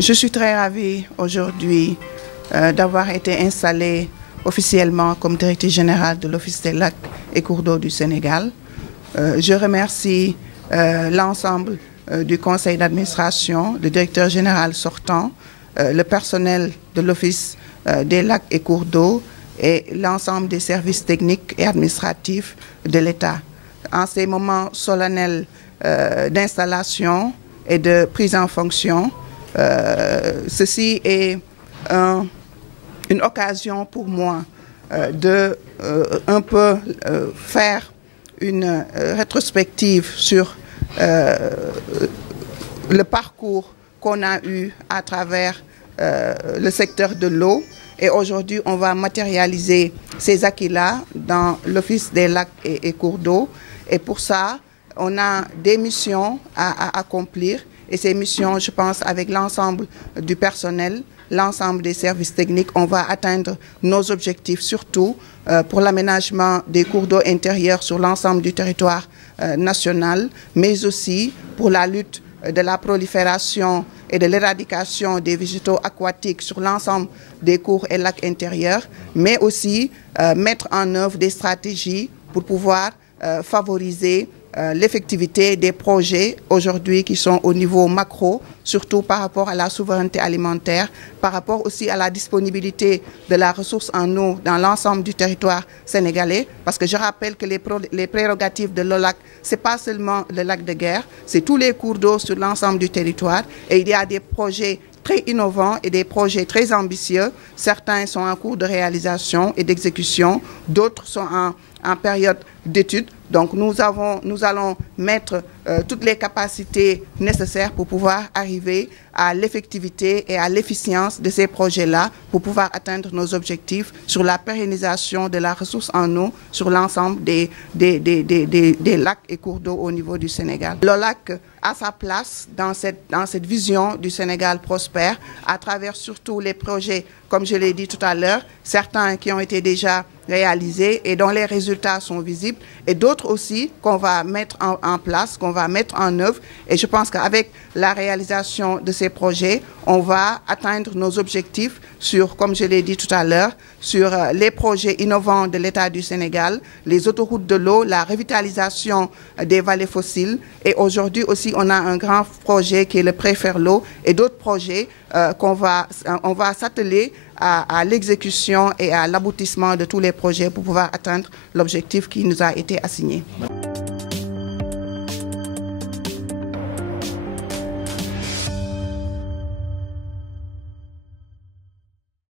Je suis très ravie aujourd'hui d'avoir été installée officiellement comme directrice générale de l'Office des lacs et cours d'eau du Sénégal. Je remercie l'ensemble du conseil d'administration, le directeur général sortant, le personnel de l'Office des lacs et cours d'eau et l'ensemble des services techniques et administratifs de l'État. En ces moments solennels d'installation et de prise en fonction, ceci est une occasion pour moi de un peu faire une rétrospective sur le parcours qu'on a eu à travers le secteur de l'eau. Et aujourd'hui, on va matérialiser ces acquis-là dans l'Office des lacs et cours d'eau. Et pour ça, on a des missions à accomplir. Et ces missions, je pense, avec l'ensemble du personnel, l'ensemble des services techniques, on va atteindre nos objectifs, surtout pour l'aménagement des cours d'eau intérieurs sur l'ensemble du territoire national, mais aussi pour la lutte de la prolifération et de l'éradication des végétaux aquatiques sur l'ensemble des cours et lacs intérieurs, mais aussi mettre en œuvre des stratégies pour pouvoir favoriser l'effectivité des projets aujourd'hui qui sont au niveau macro, surtout par rapport à la souveraineté alimentaire, par rapport aussi à la disponibilité de la ressource en eau dans l'ensemble du territoire sénégalais, parce que je rappelle que les prérogatives de l'OLAC, ce n'est pas seulement le lac de Guerre, c'est tous les cours d'eau sur l'ensemble du territoire, et il y a des projets très innovants et des projets très ambitieux. Certains sont en cours de réalisation et d'exécution, d'autres sont en période d'étude. Donc nous allons mettre toutes les capacités nécessaires pour pouvoir arriver à l'effectivité et à l'efficience de ces projets-là pour pouvoir atteindre nos objectifs sur la pérennisation de la ressource en eau sur l'ensemble des lacs et cours d'eau au niveau du Sénégal. L'OLAC a sa place dans cette vision du Sénégal prospère à travers surtout les projets, comme je l'ai dit tout à l'heure, certains qui ont été déjà réalisés et dont les résultats sont visibles, et d'autres aussi qu'on va mettre en place, qu'on va mettre en œuvre. Et je pense qu'avec la réalisation de ces projets, on va atteindre nos objectifs sur, comme je l'ai dit tout à l'heure, sur les projets innovants de l'État du Sénégal, les autoroutes de l'eau, la revitalisation des vallées fossiles. Et aujourd'hui aussi, on a un grand projet qui est le Préferlo et d'autres projets on va s'atteler à l'exécution et à l'aboutissement de tous les projets pour pouvoir atteindre l'objectif qui nous a été assigné.